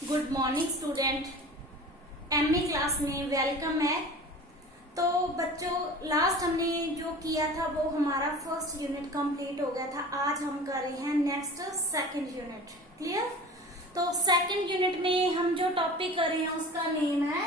Good morning student. MA class में welcome है। तो बच्चों, लास्ट हमने जो किया था वो हमारा फर्स्ट यूनिट कंप्लीट हो गया था। आज हम कर रहे हैं नेक्स्ट सेकंड यूनिट। क्लियर? तो सेकंड यूनिट में हम जो टॉपिक कर रहे हैं उसका नेम है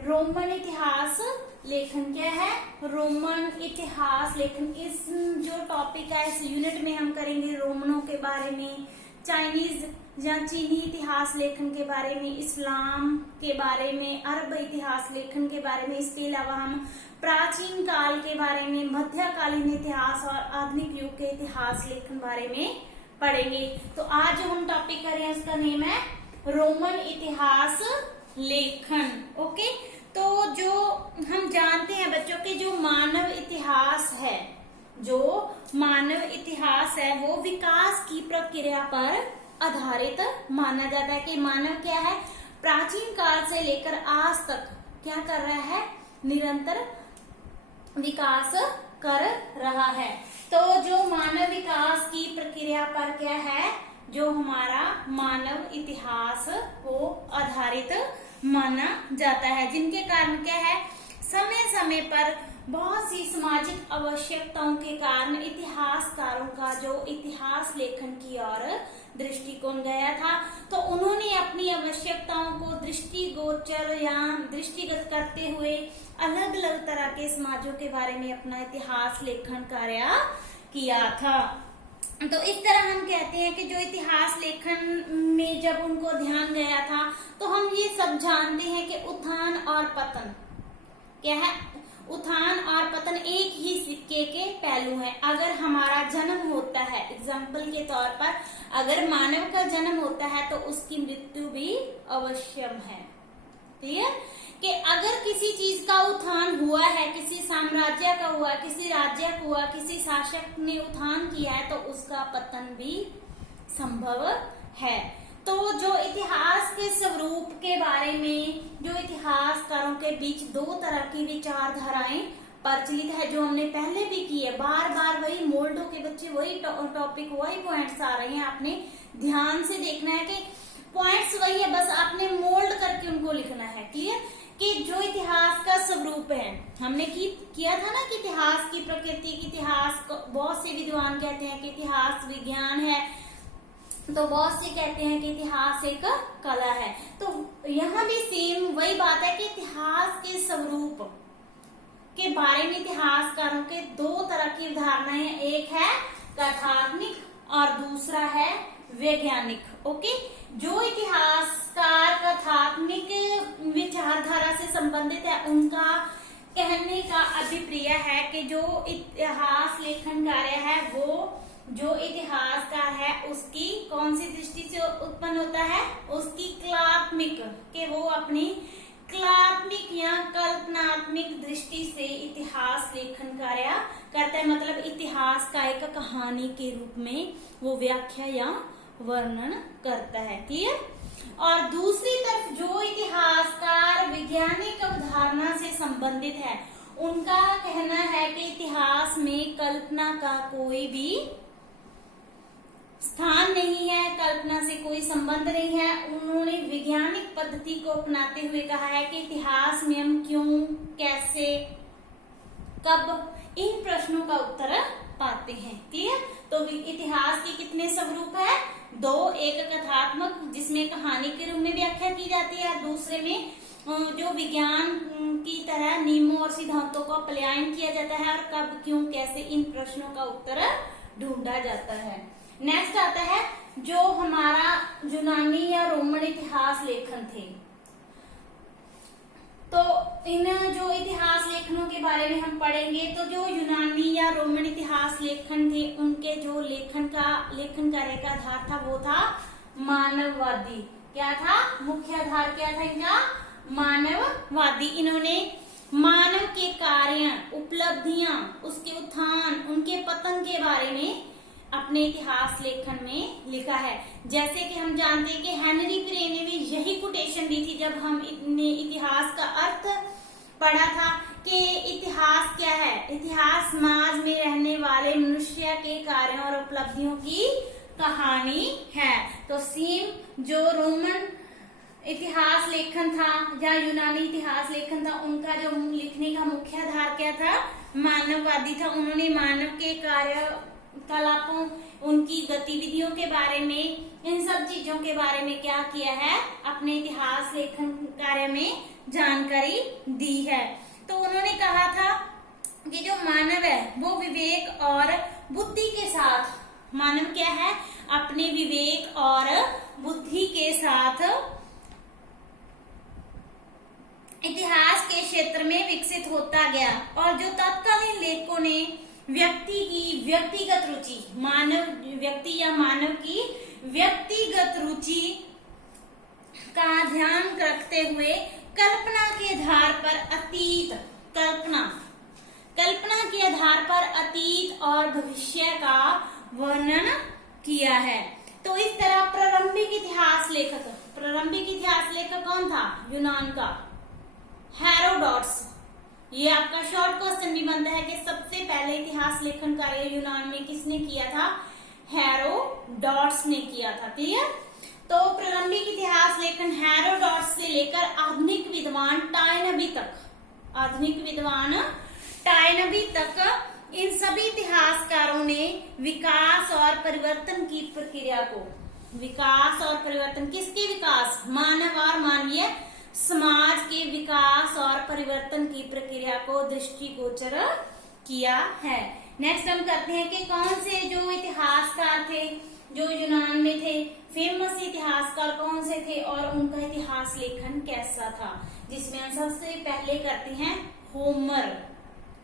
रोमन इतिहास लेखन। क्या है? रोमन इतिहास लेखन। इस जो टॉपिक है इस यूनिट में हम करेंगे रोमनों के बारे में, चाइनीज या चीनी इतिहास लेखन के बारे में, इस्लाम के बारे में, अरब इतिहास लेखन के बारे में। इसके अलावा हम प्राचीन काल के बारे में, मध्यकालीन इतिहास और आधुनिक युग के इतिहास लेखन बारे में पढ़ेंगे। तो आज जो हम टॉपिक कर रहे हैं उसका नेम है रोमन इतिहास लेखन। ओके, तो जो हम जानते हैं बच्चों के जो मानव इतिहास है, जो मानव इतिहास है वो विकास की प्रक्रिया पर आधारित माना जाता है। कि मानव क्या है, प्राचीन काल से लेकर आज तक क्या कर रहा है, निरंतर विकास कर रहा है। तो जो मानव विकास की प्रक्रिया पर क्या है, जो हमारा मानव इतिहास वो आधारित माना जाता है, जिनके कारण क्या है, समय समय पर बहुत सी सामाजिक आवश्यकताओं के कारण इतिहासकारों का जो इतिहास लेखन की ओर दृष्टिकोण गया था, तो उन्होंने अपनी आवश्यकताओं को दृष्टिगोचर या दृष्टिगत करते हुए अलग अलग तरह के समाजों के बारे में अपना इतिहास लेखन कार्य किया था। तो इस तरह हम कहते हैं कि जो इतिहास लेखन में जब उनको ध्यान गया था, तो हम ये सब जानते हैं कि उत्थान और पतन क्या है, उत्थान और पतन एक ही सिक्के के पहलू हैं। अगर हमारा जन्म होता है, एग्जाम्पल के तौर पर अगर मानव का जन्म होता है तो उसकी मृत्यु भी अवश्यम है। क्लियर? कि अगर किसी चीज का उत्थान हुआ है, किसी साम्राज्य का हुआ, किसी राज्य का हुआ, किसी शासक ने उत्थान किया है, तो उसका पतन भी संभव है। तो जो इतिहास के स्वरूप के बारे में, जो इतिहासकारों के बीच दो तरह की विचारधाराएं प्रचलित है, जो हमने पहले भी की है। बार बार वही मोल्डो के बच्चे वही टॉपिक, वही पॉइंट्स आ रहे हैं। आपने ध्यान से देखना है कि पॉइंट्स वही है, बस आपने मोल्ड करके उनको लिखना है। क्लियर? कि जो इतिहास का स्वरूप है, हमने किया था ना कि इतिहास की प्रकृति, की इतिहास को बहुत से विद्वान कहते हैं कि इतिहास विज्ञान है, तो बहुत से कहते हैं कि इतिहास एक कला है। तो यहाँ भी सेम वही बात है कि इतिहास के स्वरूप के बारे में इतिहासकारों के दो तरह की धारणाएं हैं। एक है कथात्मक और दूसरा है वैज्ञानिक। ओके, जो इतिहासकार कथात्मक विचारधारा से संबंधित है, उनका कहने का अभिप्राय है कि जो इतिहास लेखन कार्य है वो जो इतिहासकार है उसकी कौन सी दृष्टि से उत्पन्न होता है, उसकी कलात्मक, कि वो अपनी कलात्मक या कल्पनात्मक दृष्टि से इतिहास लेखन कार्य करता है। मतलब इतिहास का एक कहानी के रूप में वो व्याख्या या वर्णन करता है। क्लियर? और दूसरी तरफ जो इतिहासकार वैज्ञानिक अवधारणा से संबंधित है, उनका कहना है कि इतिहास में कल्पना का कोई भी स्थान नहीं है, कल्पना से कोई संबंध नहीं है। उन्होंने वैज्ञानिक पद्धति को अपनाते हुए कहा है कि इतिहास में हम क्यों, कैसे, कब, इन प्रश्नों का उत्तर पाते हैं। क्लियर? तो इतिहास के कितने स्वरूप है? दो। एक कथात्मक जिसमें कहानी के रूप में व्याख्या की जाती है, और दूसरे में जो विज्ञान की तरह नियमों और सिद्धांतों का पलायन किया जाता है, और कब, क्यों, कैसे, इन प्रश्नों का उत्तर ढूंढा जाता है। नेक्स्ट आता है जो हमारा यूनानी या रोमन इतिहास लेखन थे। तो इन जो इतिहास लेखनों के बारे में हम पढ़ेंगे। तो जो यूनानी या रोमन इतिहास लेखन थे, उनके जो लेखन कार्य का आधार था वो था मानववादी। क्या था? मुख्य आधार क्या था इनका? मानववादी। इन्होंने मानव के कार्य, उपलब्धियां, उसके उत्थान, उनके पतन के बारे में अपने इतिहास लेखन में लिखा है। जैसे कि हम जानते हैं कि हेनरी ग्रे ने भी यही कोटेशन दी थी जब हमने इतिहास का अर्थ पढ़ा था कि इतिहास क्या है, इतिहास समाज में रहने वाले मनुष्य के कार्यों और उपलब्धियों की कहानी है। तो सेम जो रोमन इतिहास लेखन था या यूनानी इतिहास लेखन था, उनका जो लिखने का मुख्य आधार क्या था, मानववादी था। उन्होंने मानव के कार्यकलापों, उनकी गतिविधियों के बारे में, इन सब चीजों के बारे में क्या किया है, अपने इतिहास लेखन कार्य में जानकारी दी है। तो उन्होंने कहा था कि जो मानव है वो विवेक और बुद्धि के साथ, मानव क्या है, अपने विवेक और बुद्धि के साथ इतिहास के क्षेत्र में विकसित होता गया। और जो तत्कालीन लेखकों ने व्यक्ति की व्यक्तिगत रुचि, मानव व्यक्ति या मानव की व्यक्तिगत रुचि का ध्यान रखते हुए कल्पना के आधार पर अतीत, कल्पना के आधार पर अतीत और भविष्य का वर्णन किया है। तो इस तरह प्रारंभिक इतिहास लेखक कौन था, यूनान का हेरोडोटस। ये आपका शॉर्ट क्वेश्चन भी बनता है कि सबसे पहले इतिहास लेखन कार्य यूनान में किसने किया था, हेरोडोटस ने किया था। क्लियर। तो प्रारंभिक इतिहास लेखन हेरोडोटस से लेकर आधुनिक विद्वान टायनबी तक इन सभी इतिहासकारों ने विकास और परिवर्तन की प्रक्रिया को, विकास और परिवर्तन, किसके विकास, मानव और मानवीय समाज के विकास और परिवर्तन की प्रक्रिया को दृष्टिगोचर किया है। नेक्स्ट हम करते हैं कि कौन से जो इतिहासकार थे जो यूनान में थे, फेमस इतिहासकार कौन से थे और उनका इतिहास लेखन कैसा था, जिसमें हम सबसे पहले करते हैं होमर।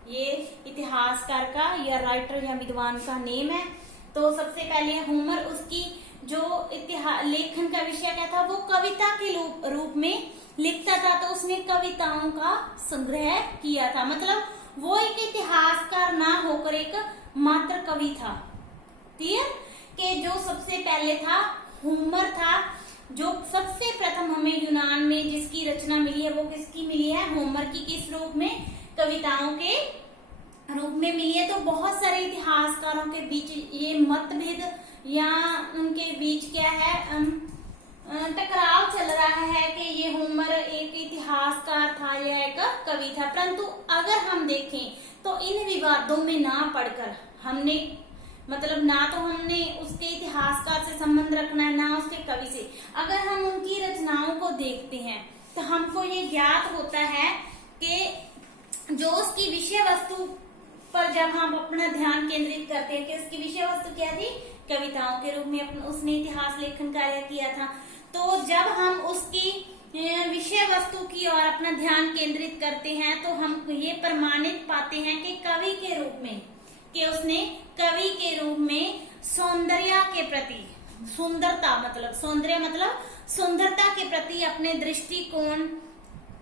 ये इतिहासकार का या राइटर या विद्वान का नेम है। तो सबसे पहले होमर, उसकी जो इतिहास लेखन का विषय क्या था, वो कविता के रूप में लिखता था। तो उसने कविताओं का संग्रह किया था, मतलब वो एक इतिहासकार ना होकर एक मात्र कवि था। क्लियर। कि जो सबसे पहले था होमर था, जो सबसे प्रथम हमें यूनान में जिसकी रचना मिली है वो किसकी मिली है, होमर की। किस रूप में, कविताओं के रूप में मिली है। तो बहुत सारे इतिहासकारों के बीच ये मतभेद या उनके बीच क्या है, टकराव चल रहा है कि ये होमर एक इतिहासकार था या एक कवि था। परंतु अगर हम देखें तो इन विवादों में ना पड़कर हमने, मतलब ना तो हमने उसके इतिहासकार से संबंध रखना है ना उसके कवि से, अगर हम उनकी रचनाओं को देखते हैं तो हमको ये ज्ञात होता है कि जो उसकी विषय वस्तु पर जब हम अपना ध्यान केंद्रित करते हैं कि उसकी विषय वस्तु क्या थी, कविताओं के रूप में उसने इतिहास लेखन कार्य किया था। तो जब हम उसकी विषय वस्तु की ओर अपना ध्यान केंद्रित करते हैं तो हम ये प्रमाणित पाते हैं कि कवि के रूप में, कि उसने कवि के रूप में सौंदर्य के प्रति, सुंदरता मतलब सौंदर्य मतलब सुंदरता के प्रति अपने दृष्टिकोण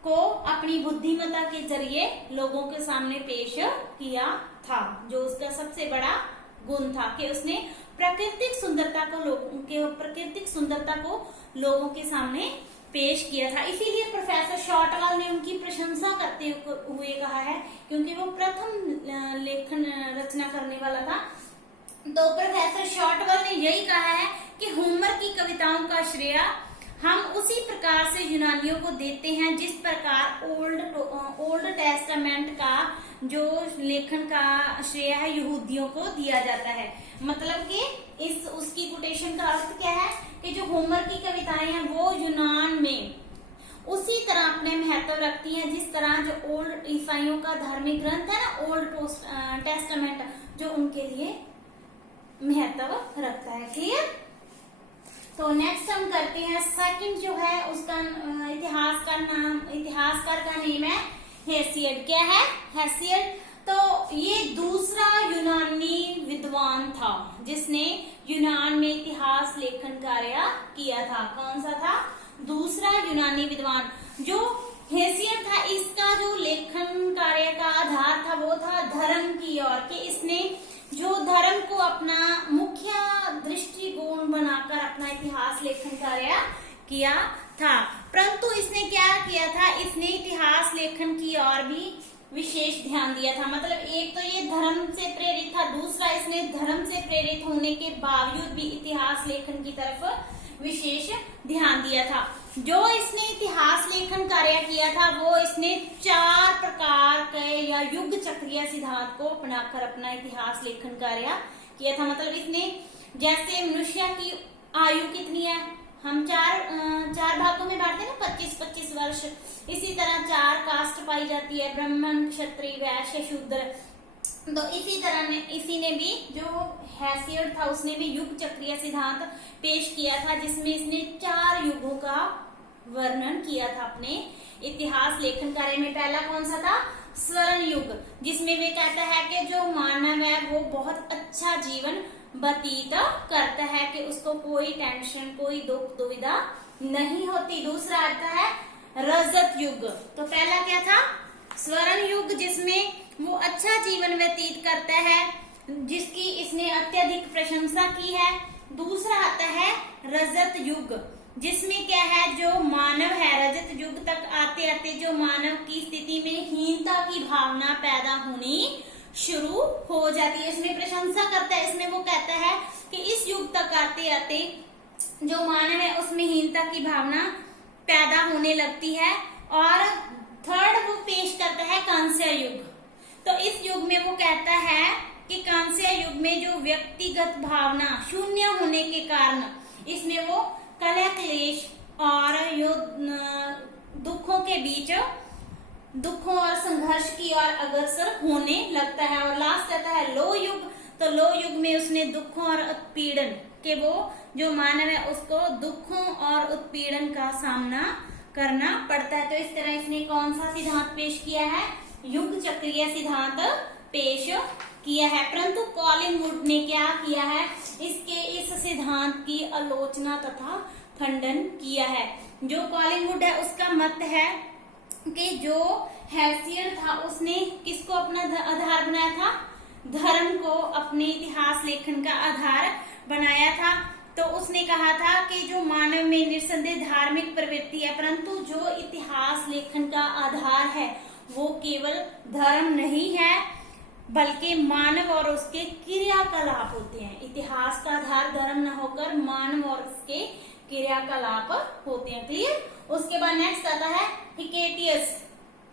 को अपनी बुद्धिमत्ता के जरिए लोगों के सामने पेश किया था। जो उसका सबसे बड़ा गुण था कि उसने प्राकृतिक सुंदरता को लोगों के सामने पेश किया था। इसीलिए प्रोफेसर शॉर्टवेल ने उनकी प्रशंसा करते हुए कहा है, क्योंकि वो प्रथम लेखन रचना करने वाला था। तो प्रोफेसर शॉर्टवेल ने यही कहा है कि होमर की कविताओं का श्रेय हम उसी प्रकार से यूनानियों को देते हैं जिस प्रकार ओल्ड टेस्टामेंट का जो लेखन का श्रेय है यहूदियों को दिया जाता है। मतलब कि इस उसकी कोटेशन का अर्थ क्या है कि जो होमर की कविताएं हैं वो यूनान में उसी तरह अपने महत्व रखती हैं जिस तरह जो ओल्ड ईसाइयों का धार्मिक ग्रंथ है ना, ओल्ड टेस्टामेंट, जो उनके लिए महत्व रखता है। क्लियर। तो नेक्स्ट हम करते हैं सेकंड जो है उसका इतिहासकार का नेम है हेसियड। क्या है, हेसियड। तो ये दूसरा यूनानी विद्वान था जिसने यूनान में इतिहास लेखन कार्य किया था। कौन सा था, दूसरा यूनानी विद्वान जो हेसियड था। इसका जो लेखन कार्य का आधार था वो था धर्म की ओर, कि इसने जो धर्म को अपना मुख्य दृष्टिकोण बनाकर अपना इतिहास लेखन कार्य किया था। परंतु इसने क्या किया था, इसने इतिहास लेखन की ओर भी विशेष ध्यान दिया था। मतलब एक तो ये धर्म से प्रेरित था, दूसरा इसने धर्म से प्रेरित होने के बावजूद भी इतिहास लेखन की तरफ विशेष ध्यान दिया था। जो इसने इतिहास लेखन कार्य किया था वो इसने 4 प्रकार के या युग चक्रीय सिद्धांत को अपनाकर अपना इतिहास लेखन कार्य किया था। मतलब इसने, जैसे मनुष्य की आयु कितनी है, हम चार भागों में बांटते हैं ना, 25-25 वर्ष। इसी तरह 4 कास्ट पाई जाती है, ब्राह्मण, क्षत्रिय, वैश्य, शूद्र। तो इसी तरह इसी ने भी जो हैसियड था उसने भी युग चक्रीय सिद्धांत पेश किया था, जिसमें इसने 4 युगों का वर्णन किया था अपने इतिहास लेखन कार्य में। पहला कौन सा था? स्वर्ण युग, जिसमें वे कहता है कि जो मानव है वो बहुत अच्छा जीवन व्यतीत करता है, कि उसको कोई टेंशन, कोई दुख दुविधा नहीं होती। दूसरा आता है रजत युग। तो पहला क्या था? स्वर्ण युग, जिसमें वो अच्छा जीवन व्यतीत करता है, जिसकी इसने अत्यधिक प्रशंसा की है। दूसरा आता है रजत युग, जिसमें क्या है, जो मानव है रजत युग तक आते आते जो मानव की स्थिति में हीनता की भावना पैदा होनी शुरू हो जाती है। इसमें प्रशंसा करता है, इसमें वो कहता है कि इस युग तक आते आते जो मानव है उसमें हीनता की भावना पैदा होने लगती है। और थर्ड वो पेश करता है कांस्य युग। तो इस युग में वो कहता है कि कांस्य युग में जो व्यक्तिगत भावना शून्य होने के कारण इसमें वो कलह क्लेश और दुखों के बीच दुखों और संघर्ष की ओर अग्रसर होने लगता है। और लास्ट आता है लो युग। तो लो युग में उसने दुखों और उत्पीड़न के, वो जो मानव है उसको दुखों और उत्पीड़न का सामना करना पड़ता है। तो इस तरह इसने कौन सा सिद्धांत पेश किया है? युग चक्रीय सिद्धांत पेश किया है। परंतु कॉलिंगवुड ने क्या किया है? इस सिद्धांत की आलोचना तथा खंडन किया है। जो कॉलिंगवुड है उसका मत है कि जो हैसियड था उसने किसको अपना आधार बनाया था? धर्म को अपने इतिहास लेखन का आधार बनाया था। तो उसने कहा था कि जो मानव में निस्संदेह धार्मिक प्रवृत्ति है, परंतु जो इतिहास लेखन का आधार है वो केवल धर्म नहीं है बल्कि मानव और उसके क्रियाकलाप होते हैं। इतिहास का आधार धर्म न होकर मानव और उसके क्रियाकलाप होते हैं। क्लियर? उसके बाद नेक्स्ट आता है हिकेटियस।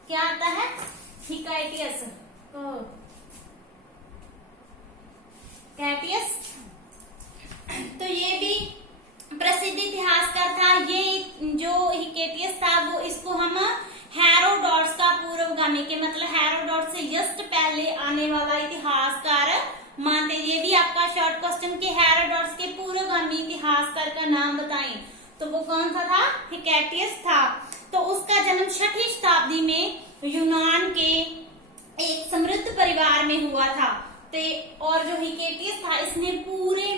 क्या आता है? हिकेटियस। कैटियस, तो ये भी प्रसिद्ध इतिहासकार था। ये जो हिकेटियस था वो, इसको हम हेरोडोटस का पूर्वगामी के, मतलब हेरोडोटस से जस्ट पहले आने वाला इतिहासकार मानते। ये भी आपका शॉर्ट क्वेश्चन के हेरोडोटस के पूर्वगामी इतिहासकार का नाम बताएं, तो वो कौन सा था? हिकेटियस था। तो उसका जन्म 6वीं शताब्दी में यूनान के एक समृद्ध परिवार में हुआ था। और जो हिकेटियस था इसने पूरे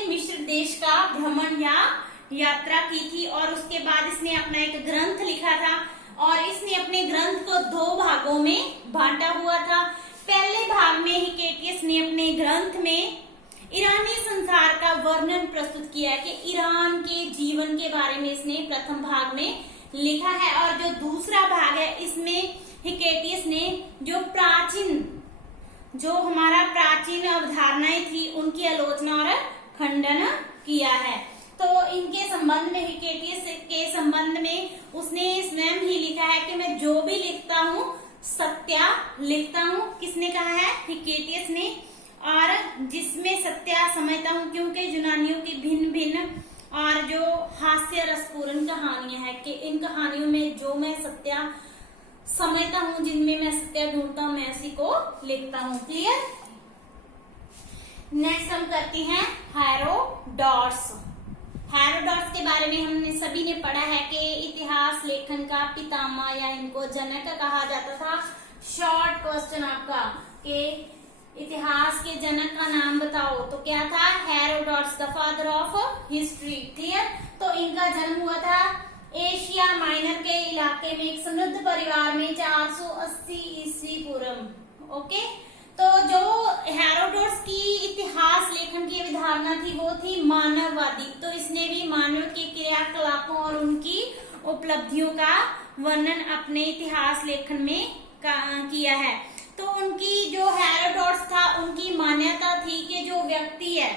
मिस्र देश का भ्रमण या यात्रा की थी। और उसके बाद इसने अपना एक ग्रंथ लिखा था और इसने अपने ग्रंथ को 2 भागों में बांटा हुआ था। पहले भाग में हिकेटियस ने अपने ग्रंथ में ईरानी संसार का वर्णन प्रस्तुत किया है, कि ईरान के जीवन के बारे में इसने प्रथम भाग में लिखा है। और जो दूसरा भाग है इसमें हिकेटियस ने जो हमारा प्राचीन अवधारणाएं थी उनकी आलोचना और खंडन किया है। तो इनके संबंध में, हिकेटियस के संबंध में उसने स्वयं ही लिखा है कि मैं जो भी लिखता हूँ सत्य लिखता हूँ। किसने कहा है? हिकेटियस ने। और जिसमें सत्य समझता हूँ, क्योंकि यूनानियों की भिन्न भिन्न और जो हास्य रसपूर्ण कहानियां हैं, कि इन कहानियों में जो मैं सत्य समझता हूँ, जिनमें मैं सत्य ढूंढता हूँ, मैं इसी को लिखता हूँ। क्लियर? नेक्स्ट हम करते हैं हेरोडोटस। हेरोडोटस के बारे में हमने सभी ने पढ़ा है कि इतिहास लेखन का पितामह या इनको जनक कहा जाता था। शॉर्ट क्वेश्चन आपका कि इतिहास के जनक का नाम बताओ, तो क्या था? Herodotus, the father of history. Clear? तो इनका जन्म हुआ था एशिया माइनर के इलाके में एक समृद्ध परिवार में 480 ईस्वी पूर्व। ओके, तो जो हेरोडोटस की इतिहास लेखन की अवधारणा थी वो थी मानववादी। तो इसने भी मानव के क्रियाकलापों और उनकी उपलब्धियों का वर्णन अपने इतिहास लेखन में किया है। तो उनकी जो हेरोडोटस था उनकी मान्यता थी कि जो व्यक्ति है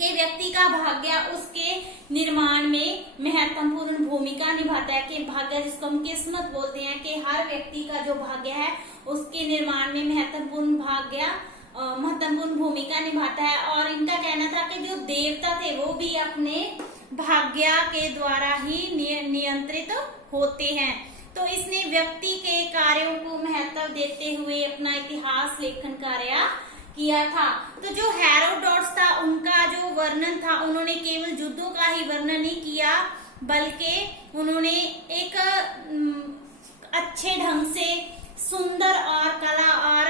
कि व्यक्ति का भाग्य उसके निर्माण में महत्वपूर्ण भूमिका निभाता है। कि भाग्य जिसको हम किस्मत बोलते हैं, कि हर व्यक्ति का जो भाग्य है उसके निर्माण में महत्वपूर्ण भूमिका निभाता है। और इनका कहना था कि जो देवता थे वो भी अपने भाग्य के द्वारा ही नियंत्रित होते हैं। तो इसने व्यक्ति के कार्यों को महत्व देते हुए अपना इतिहास लेखन कार्य किया था। तो जो हेरोडोटस था उनका जो वर्णन था, उन्होंने केवल युद्धों का ही वर्णन नहीं किया, बल्कि उन्होंने एक अच्छे ढंग से सुंदर और कला और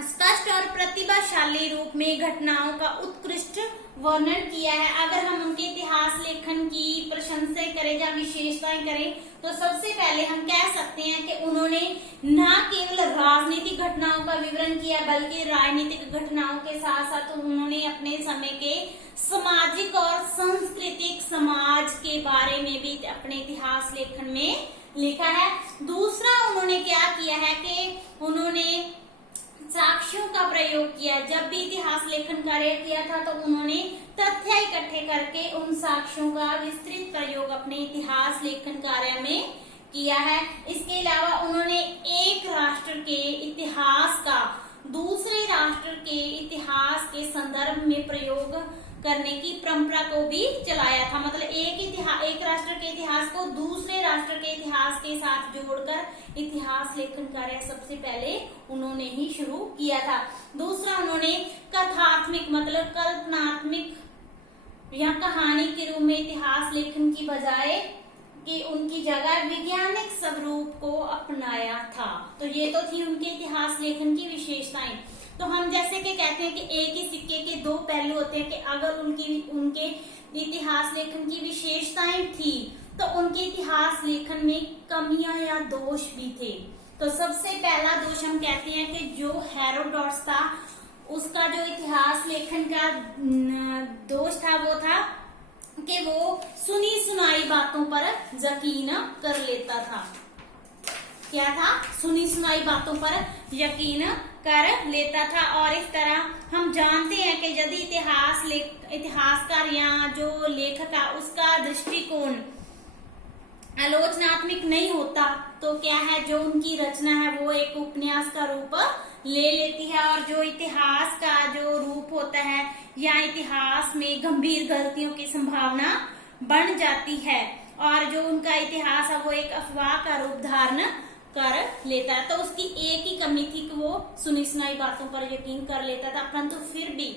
स्पष्ट और प्रतिभाशाली रूप में घटनाओं का उत्कृष्ट वर्णन किया है। अगर हम उनके इतिहास लेखन की प्रशंसा करें या विशेषताएं करें तो सबसे पहले हम कह सकते हैं कि उन्होंने न केवल राजनीतिक घटनाओं का विवरण किया, बल्कि राजनीतिक घटनाओं के साथ साथ उन्होंने अपने समय के सामाजिक और सांस्कृतिक समाज के बारे में भी अपने इतिहास लेखन में लिखा है। दूसरा उन्होंने क्या किया है कि उन्होंने साक्ष्यों का प्रयोग किया। जब भी इतिहास लेखन कार्य किया था तो उन्होंने तथ्य इकट्ठे करके उन साक्ष्यों का विस्तृत प्रयोग अपने इतिहास लेखन कार्य में किया है। इसके अलावा उन्होंने एक राष्ट्र के इतिहास का दूसरे राष्ट्र के इतिहास के संदर्भ में प्रयोग करने की परंपरा को भी चलाया था। मतलब एक राष्ट्र के इतिहास को दूसरे राष्ट्र के इतिहास के साथ जोड़कर इतिहास लेखन कार्य सबसे पहले उन्होंने ही शुरू किया था। दूसरा उन्होंने कथात्मक मतलब कल्पनात्मक या कहानी के रूप में इतिहास लेखन की बजाय कि उनकी जगह वैज्ञानिक स्वरूप को अपनाया था। तो ये तो थी उनके इतिहास लेखन की विशेषताएं। तो हम जैसे कि कहते हैं कि एक ही सिक्के के दो पहलू होते हैं, कि अगर उनके इतिहास लेखन की विशेषताएं थी तो उनके इतिहास लेखन में कमियां या दोष भी थे। तो सबसे पहला दोष हम कहते हैं कि जो हेरोडोटस था उसका जो इतिहास लेखन का दोष था वो था कि वो सुनी सुनाई बातों पर यकीन कर लेता था। क्या था? सुनी सुनाई बातों पर यकीन कर लेता था। और इस तरह हम जानते हैं कि यदि इतिहासकार या जो लेखक है उसका दृष्टिकोण आलोचनात्मक नहीं होता तो क्या है, जो उनकी रचना है वो एक उपन्यास का रूप ले लेती है। और जो इतिहास का जो रूप होता है या इतिहास में गंभीर गलतियों की संभावना बढ़ जाती है। और जो उनका इतिहास है वो एक अफवाह का रूप धारण कर लेता है। तो उसकी एक ही कमी थी कि वो सुनी सुनाई बातों पर यकीन कर लेता था। परंतु फिर भी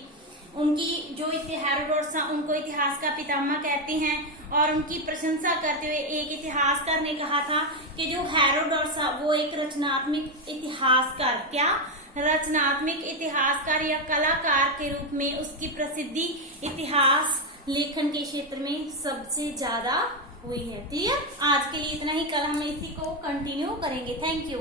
उनकी जो हेरोडोटस था उनको इतिहास का पितामह कहते हैं। और उनकी प्रशंसा करते हुए एक इतिहासकार ने कहा था कि जो हेरोडोटस था वो एक रचनात्मक इतिहासकार या कलाकार के रूप में उसकी प्रसिद्धि इतिहास लेखन के क्षेत्र में सबसे ज्यादा हुई है। क्लियर? आज के लिए इतना ही, कल हम इसी को कंटिन्यू करेंगे। Thank you.